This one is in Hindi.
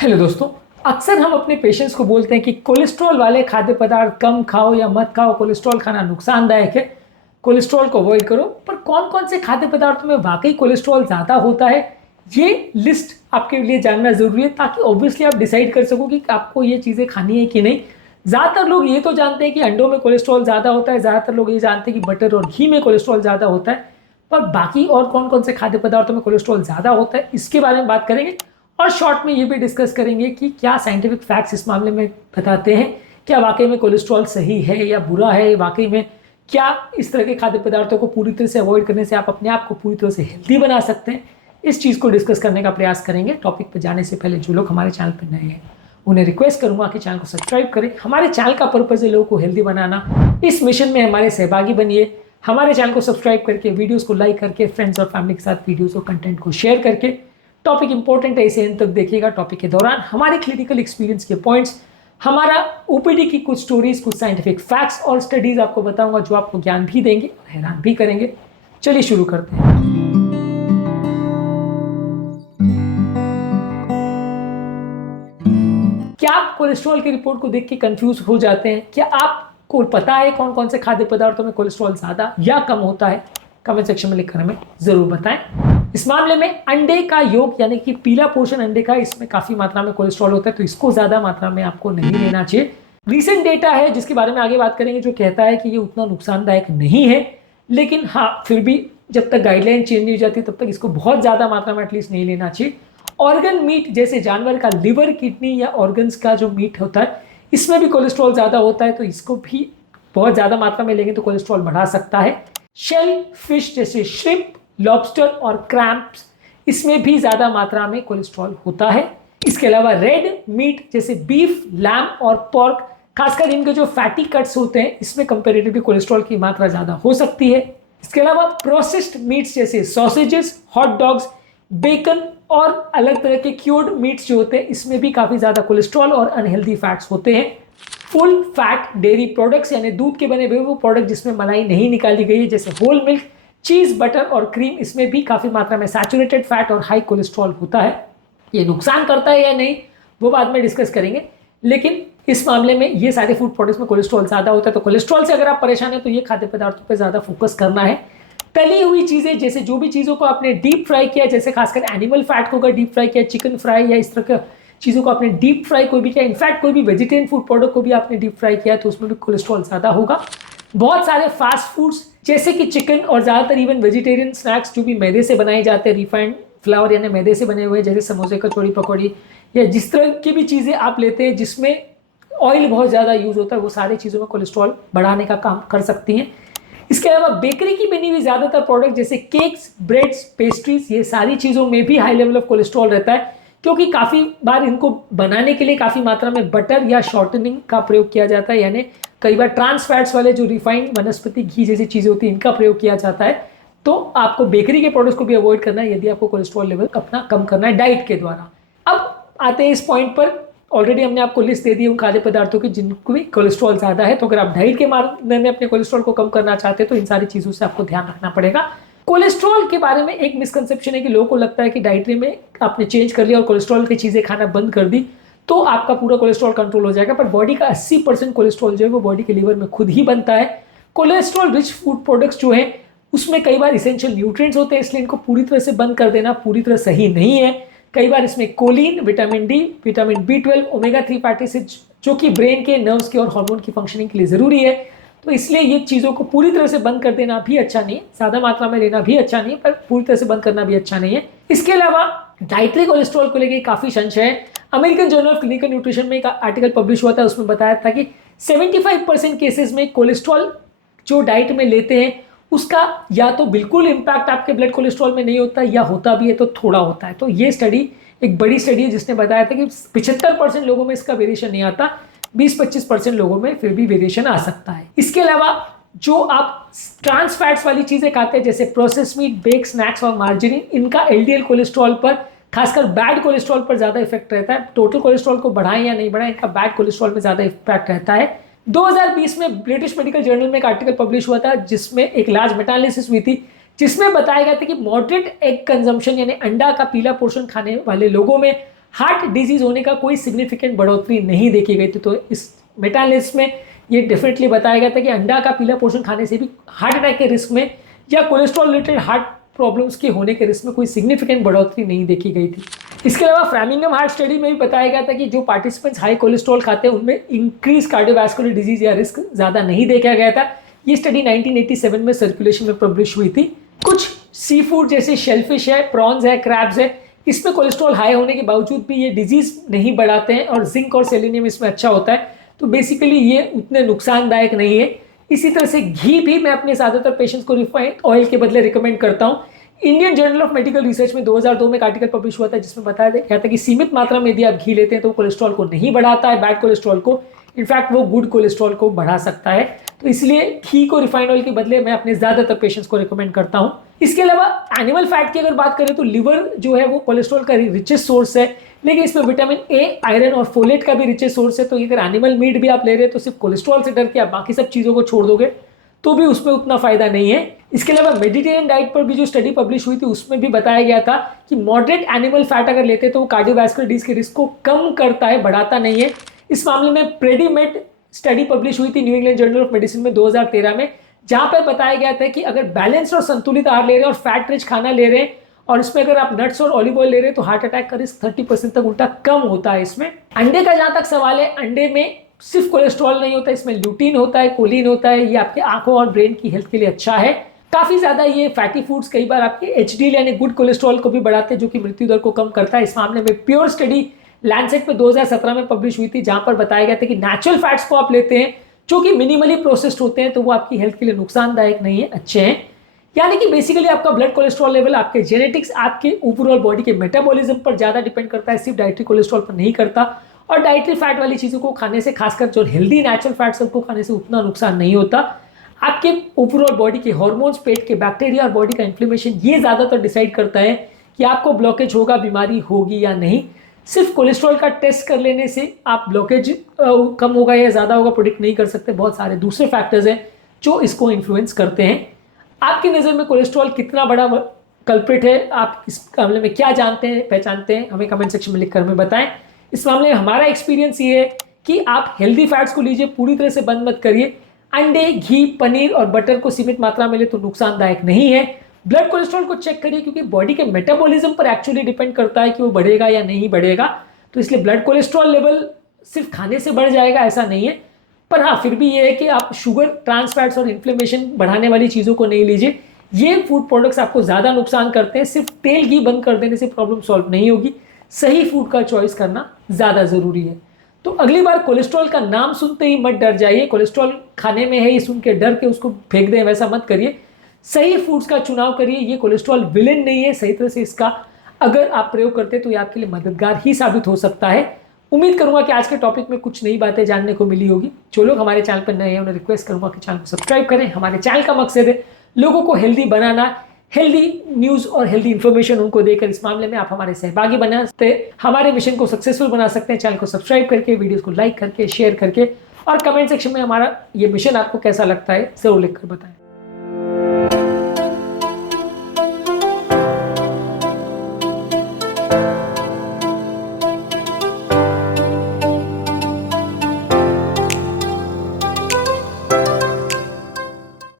हेलो दोस्तों। अक्सर हम अपने पेशेंट्स को बोलते हैं कि कोलेस्ट्रॉल वाले खाद्य पदार्थ कम खाओ या मत खाओ, कोलेस्ट्रॉल खाना नुकसानदायक है, कोलेस्ट्रॉल को अवॉइड करो। पर कौन कौन से खाद्य पदार्थों में वाकई कोलेस्ट्रॉल ज़्यादा होता है, ये लिस्ट आपके लिए जानना ज़रूरी है, ताकि ऑब्वियसली आप डिसाइड कर सको कि आपको ये चीज़ें खानी है कि नहीं। ज़्यादातर लोग ये तो जानते हैं कि अंडों में कोलेस्ट्रॉल ज़्यादा होता है, ज़्यादातर लोग ये जानते हैं कि बटर और घी में कोलेस्ट्रॉल ज़्यादा होता है। पर बाकी और कौन कौन से खाद्य पदार्थों में कोलेस्ट्रॉल ज़्यादा होता है, इसके बारे में बात करेंगे। और शॉर्ट में ये भी डिस्कस करेंगे कि क्या साइंटिफिक फैक्ट्स इस मामले में बताते हैं, क्या वाकई में कोलेस्ट्रॉल सही है या बुरा है, वाकई में क्या इस तरह के खाद्य पदार्थों को पूरी तरह से अवॉइड करने से आप अपने आप को पूरी तरह से हेल्दी बना सकते हैं। इस चीज़ को डिस्कस करने का प्रयास करेंगे। टॉपिक पर जाने से पहले जो लोग हमारे चैनल पर नए हैं उन्हें रिक्वेस्ट करूंगा कि चैनल को सब्सक्राइब करें। हमारे चैनल का पर्पज़ है लोगों को हेल्दी बनाना। इस मिशन में हमारे सहभागी बनिए। हमारे चैनल को सब्सक्राइब करके, वीडियोस को लाइक करके, फ्रेंड्स और फैमिली के साथ वीडियोस और कंटेंट को शेयर करके। टॉपिक इंपॉर्टेंट है, इसे अंत तक देखिएगा। टॉपिक के दौरान हमारे क्लिनिकल एक्सपीरियंस के पॉइंट्स, हमारा ओपीडी की कुछ स्टोरीज, कुछ साइंटिफिक फैक्ट्स और स्टडीज आपको बताऊंगा जो आपको ज्ञान भी देंगे और हैरान भी करेंगे। चलिए शुरू करते हैं। क्या आप कोलेस्ट्रॉल की रिपोर्ट को देख के कंफ्यूज हो जाते हैं? क्या आपको पता है कौन कौन से खाद्य पदार्थों में कोलेस्ट्रॉल ज्यादा या कम होता है? कमेंट सेक्शन में लिखकर हमें जरूर बताएं। इस मामले में अंडे का योग यानी कि पीला पोर्शन अंडे का, इसमें काफी मात्रा में कोलेस्ट्रॉल होता है, तो इसको ज्यादा मात्रा में आपको नहीं लेना चाहिए। रीसेंट डेटा है जिसके बारे में आगे बात करेंगे, जो कहता है कि ये उतना नुकसानदायक नहीं है, लेकिन हाँ फिर भी जब तक गाइडलाइन चेंज नहीं हो जाती तब तक इसको बहुत ज्यादा मात्रा में एटलीस्ट नहीं लेना चाहिए। ऑर्गन मीट जैसे जानवर का लिवर, किडनी या ऑर्गन्स का जो मीट होता है, इसमें भी कोलेस्ट्रॉल ज़्यादा होता है, तो इसको भी बहुत ज़्यादा मात्रा में लेंगे तो कोलेस्ट्रॉल बढ़ा सकता है। शेल फिश जैसे श्रिम्प, लॉबस्टर और क्रैम्प्स, इसमें भी ज़्यादा मात्रा में कोलेस्ट्रॉल होता है। इसके अलावा रेड मीट जैसे बीफ, लैम और पोर्क, खासकर इनके जो फैटी कट्स होते हैं, इसमें कंपेरेटिवली कोलेस्ट्रॉल की मात्रा ज़्यादा हो सकती है। इसके अलावा प्रोसेस्ड मीट्स जैसे सॉसेजेस, हॉट डॉग्स, बेकन और अलग तरह के क्यूर्ड मीट्स जो होते हैं, इसमें भी काफ़ी ज़्यादा कोलेस्ट्रॉल और अनहेल्दी फैट्स होते हैं। फुल फैट डेयरी प्रोडक्ट्स यानी दूध के बने हुए वो प्रोडक्ट जिसमें मलाई नहीं निकाली गई है, जैसे होल मिल्क, चीज़, बटर और क्रीम, इसमें भी काफ़ी मात्रा में सैचुरेटेड फैट और हाई कोलेस्ट्रॉल होता है। ये नुकसान करता है या नहीं वो बाद में डिस्कस करेंगे, लेकिन इस मामले में ये सारे फूड प्रोडक्ट्स में कोलेस्ट्रॉल ज़्यादा होता है। तो कोलेस्ट्रॉल से अगर आप परेशान हैं तो ये खाद्य पदार्थों पर ज़्यादा फोकस करना है। तली हुई चीज़ें जैसे जो भी चीज़ों को आपने डीप फ्राई किया, जैसे खासकर एनिमल फैट को अगर डीप फ्राई किया, चिकन फ्राई या इस तरह का चीज़ों को आपने डीप फ्राई कोई भी किया, इनफैक्ट कोई भी वेजिटेरियन फूड प्रोडक्ट को भी आपने डीप फ्राई किया तो उसमें भी कोलेस्ट्रॉल ज़्यादा होगा। बहुत सारे फास्ट फूड्स जैसे कि चिकन और ज़्यादातर इवन वेजिटेरियन स्नैक्स जो भी मैदे से बनाए जाते हैं, रिफाइंड फ्लावर यानी मैदे से बने हुए, जैसे समोसे, कचौड़ी, पकौड़ी या जिस तरह की भी चीज़ें आप लेते हैं जिसमें ऑयल बहुत ज़्यादा यूज़ होता है, वो सारी चीज़ों में कोलेस्ट्रॉल बढ़ाने का काम कर सकती हैं। इसके अलावा बेकरी की बनी हुई ज़्यादातर प्रोडक्ट जैसे केक्स, ब्रेड्स, पेस्ट्रीज, ये सारी चीज़ों में भी हाई लेवल ऑफ कोलेस्ट्रॉल रहता है, क्योंकि काफ़ी बार इनको बनाने के लिए काफ़ी मात्रा में बटर या शॉर्टनिंग का प्रयोग किया जाता है, यानी कई बार ट्रांस फैट्स वाले जो रिफाइंड वनस्पति घी जैसी चीज़ें होती हैं इनका प्रयोग किया जाता है। तो आपको बेकरी के प्रोडक्ट्स को भी अवॉइड करना है यदि आपको कोलेस्ट्रॉल लेवल अपना कम करना है डाइट के द्वारा। अब आते हैं इस पॉइंट पर। ऑलरेडी हमने आपको लिस्ट दे दी उन खाद्य पदार्थों की जिनको भी कोलेस्ट्रॉल ज़्यादा है, तो अगर आप डाइट के मामले में अपने कोलेस्ट्रॉल को कम करना चाहते हैं तो इन सारी चीज़ों से आपको ध्यान रखना पड़ेगा। कोलेस्ट्रॉल के बारे में एक मिसकंसेप्शन है कि लोगों को लगता है कि डाइटरी में आपने चेंज कर लिया और कोलेस्ट्रॉल की चीज़ें खाना बंद कर दी तो आपका पूरा कोलेस्ट्रॉल कंट्रोल हो जाएगा, पर बॉडी का 80% कोलेस्ट्रॉल जो है वो बॉडी के लीवर में खुद ही बनता है। कोलेस्ट्रॉल रिच फूड प्रोडक्ट्स जो हैं उसमें कई बार इसेंशियल न्यूट्रिएंट्स होते हैं, इसलिए इनको पूरी तरह से बंद कर देना पूरी तरह सही नहीं है। कई बार इसमें choline, vitamin D, vitamin B12, omega 3 fatty acids जो कि ब्रेन के, नर्व्स के और हार्मोन की फंक्शनिंग के लिए ज़रूरी है, तो इसलिए ये चीज़ों को पूरी तरह से बंद कर देना भी अच्छा नहीं है, ज़्यादा मात्रा में लेना भी अच्छा नहीं है, पर पूरी तरह से बंद करना भी अच्छा नहीं है। इसके अलावा डाइटरी कोलेस्ट्रॉल को लेकर काफ़ी संशय है। American journal of clinical nutrition में एक आर्टिकल पब्लिश हुआ था, उसमें बताया था कि 75% केसेस में कोलेस्ट्रॉल जो डाइट में लेते हैं उसका या तो बिल्कुल इम्पैक्ट आपके ब्लड कोलेस्ट्रॉल में नहीं होता, या होता भी है तो थोड़ा होता है। तो ये स्टडी एक बड़ी स्टडी है जिसने बताया था कि 75% लोगों में इसका वेरिएशन नहीं आता, 20-25% लोगों में फिर भी वेरिएशन आ सकता है। इसके अलावा जो आप ट्रांस फैट्स वाली चीज़ें खाते हैं जैसे प्रोसेस मीट, बेक, स्नैक्स और मार्जिनिन, इनका LDL कोलेस्ट्रॉल पर, खासकर बैड कोलेस्ट्रॉल पर ज़्यादा इफेक्ट रहता है। टोटल कोलेस्ट्रॉल को बढ़ाएं या नहीं बढ़ाएं, इनका बैड कोलेस्ट्रॉल में ज़्यादा इफेक्ट रहता है। 2020 में ब्रिटिश मेडिकल जर्नल में एक आर्टिकल पब्लिश हुआ था जिसमें एक लार्ज मेटा एनालिसिस हुई थी, जिसमें बताया गया था कि मॉडरेट एग कंजम्पशन यानी अंडा का पीला पोर्शन खाने वाले लोगों में हार्ट डिजीज होने का कोई सिग्निफिकेंट बढ़ोतरी नहीं देखी गई थी। तो इस मेटा एनालिसिस में ये डेफिनेटली बताया गया था कि अंडा का पीला पोर्शन खाने से भी हार्ट अटैक के रिस्क में या कोलेस्ट्रॉल रिलेटेड हार्ट प्रॉब्लम्स के होने के रिस्क में कोई सिग्निफिकेंट बढ़ोतरी नहीं देखी गई थी। इसके अलावा फ्रेमिंगम हार्ट स्टडी में भी बताया गया था कि जो पार्टिसिपेंट्स हाई कोलेस्ट्रॉल खाते हैं उनमें इंक्रीज कार्डियोवैस्कुलर डिजीज या रिस्क ज़्यादा नहीं देखा गया था। ये स्टडी 1987 में सर्कुलेशन में पब्लिश हुई थी। कुछ सी फूड जैसे शेलफिश है, प्रॉन्स है, क्रैब्स है, इसमें कोलेस्ट्रॉल हाई होने के बावजूद भी ये डिजीज नहीं बढ़ाते हैं और जिंक और सेलेनियम इसमें अच्छा होता है। तो बेसिकली ये उतने नुकसानदायक नहीं है। इसी तरह से घी भी मैं अपने ज़्यादातर पेशेंट्स को रिफाइंड ऑयल के बदले रिकमेंड करता हूँ। Indian journal of medical research में 2002 में एक आर्टिकल पब्लिश हुआ था जिसमें बताया गया था कि सीमित मात्रा में यदि आप घी लेते हैं तो कोलेस्ट्रॉल को नहीं बढ़ाता है, बैड कोलेस्ट्रॉल को, इनफैक्ट वो गुड कोलेस्ट्रॉल को बढ़ा सकता है। तो इसलिए घी को रिफाइंड ऑयल के बदले मैं अपने ज़्यादातर पेशेंट्स को रिकमेंड करता हूँ। इसके अलावा एनिमल फैट की अगर बात करें तो लिवर जो है वो कोलेस्ट्रॉल का रिचेस्ट सोर्स है, लेकिन इसमें विटामिन ए, आयरन और फोलेट का भी रिचेस्ट सोर्स है। तो अगर एनिमल मीट भी आप ले रहे हैं तो सिर्फ कोलेस्ट्रॉल से डर के आप बाकी सब चीज़ों को छोड़ दोगे तो भी उसमें उतना फायदा नहीं है। इसके अलावा मेडिटेरियन डाइट पर भी जो स्टडी पब्लिश हुई थी उसमें भी बताया गया था कि मॉडरेट एनिमल फैट अगर लेते हैं तो वो कार्डियोवैस्कुलर डिजीज के रिस्क को कम करता है, बढ़ाता नहीं है। इस मामले में प्रेडीमेट स्टडी पब्लिश हुई थी new England journal of medicine में 2013 में, जहां पर बताया गया था कि अगर बैलेंस्ड और संतुलित आहार ले रहे हैं और फैट रिच खाना ले रहे हैं और इसमें अगर आप नट्स और ऑलिव ऑयल ले रहे हैं तो हार्ट अटैक का रिस्क 30% तक उल्टा कम होता है। इसमें अंडे का जहां तक सवाल है, अंडे में सिर्फ कोलेस्ट्रॉल नहीं होता, इसमें ल्यूटीन होता है, कोलिन होता है। ये आपके आंखों और ब्रेन की हेल्थ के लिए अच्छा है। काफी ज्यादा ये फैटी फूड्स कई बार आपके एचडीएल यानी गुड कोलेस्ट्रॉल को भी बढ़ाते हैं जो कि मृत्यु दर को कम करता है। इस मामले में प्योर स्टडी लैंसेट में 2017 में पब्लिश हुई थी जहां पर बताया गया था कि नेचुरल फैट्स को आप लेते हैं जो कि मिनिमली प्रोसेस्ड होते हैं तो वो आपकी हेल्थ के लिए नुकसानदायक नहीं है, अच्छे हैं। यानी कि बेसिकली आपका ब्लड कोलेस्ट्रॉल लेवल आपके जेनेटिक्स, आपके ओवरऑल बॉडी के मेटाबॉलिज्म पर ज्यादा डिपेंड करता है, सिर्फ डाइटरी कोलेस्ट्रॉल पर नहीं करता। और डाइटरी फैट वाली चीज़ों को खाने से, खासकर जो हेल्दी नेचुरल फैट्स को खाने से उतना नुकसान नहीं होता। आपके ओवरऑल बॉडी के हार्मोन्स, पेट के बैक्टीरिया और बॉडी का इन्फ्लेमेशन ये ज़्यादातर डिसाइड करता है कि आपको ब्लॉकेज होगा, बीमारी होगी या नहीं। सिर्फ कोलेस्ट्रॉल का टेस्ट कर लेने से आप ब्लॉकेज कम होगा या ज़्यादा होगा प्रोडिक्ट नहीं कर सकते। बहुत सारे दूसरे फैक्टर्स हैं जो इसको इन्फ्लुएंस करते हैं। आपकी नज़र में कोलेस्ट्रॉल कितना बड़ा कल्प्रिट है, आप इस मामले में क्या जानते हैं, पहचानते हैं, हमें कमेंट सेक्शन में लिखकर हमें बताएं। इस मामले में हमारा एक्सपीरियंस ये है कि आप हेल्दी फैट्स को लीजिए, पूरी तरह से बंद मत करिए। अंडे, घी, पनीर और बटर को सीमित मात्रा में ले तो नुकसानदायक नहीं है। ब्लड कोलेस्ट्रॉल को चेक करिए क्योंकि बॉडी के मेटाबॉलिज्म पर एक्चुअली डिपेंड करता है कि वो बढ़ेगा या नहीं बढ़ेगा। तो इसलिए ब्लड कोलेस्ट्रॉल लेवल सिर्फ खाने से बढ़ जाएगा ऐसा नहीं है, पर हाँ फिर भी ये है कि आप शुगर, ट्रांस फैट्स और इन्फ्लेमेशन बढ़ाने वाली चीज़ों को नहीं लीजिए। ये फूड प्रोडक्ट्स आपको ज़्यादा नुकसान करते हैं। सिर्फ तेल, घी बंद कर देने से प्रॉब्लम सॉल्व नहीं होगी, सही फूड का चॉइस करना ज़्यादा ज़रूरी है। तो अगली बार कोलेस्ट्रॉल का नाम सुनते ही मत डर जाइए, कोलेस्ट्रॉल खाने में है ये सुन के डर के उसको फेंक दें, वैसा मत करिए। सही फूड्स का चुनाव करिए। ये कोलेस्ट्रॉल विलेन नहीं है, सही तरह से इसका अगर आप प्रयोग करते हैं तो ये आपके लिए मददगार ही साबित हो सकता है। उम्मीद करूंगा कि आज के टॉपिक में कुछ नई बातें जानने को मिली होगी। जो लोग हमारे चैनल पर नए हैं उन्हें रिक्वेस्ट करूंगा कि चैनल को सब्सक्राइब करें। हमारे चैनल का मकसद है लोगों को हेल्दी बनाना, हेल्दी न्यूज़ और हेल्दी इन्फॉर्मेशन उनको देकर इस मामले में आप हमारे सहभागी बना सकते हैं, हमारे मिशन को सक्सेसफुल बना सकते हैं। चैनल को सब्सक्राइब करके, वीडियोस को लाइक करके, शेयर करके और कमेंट सेक्शन में हमारा ये मिशन आपको कैसा लगता है ज़रूर लिखकर बताएं।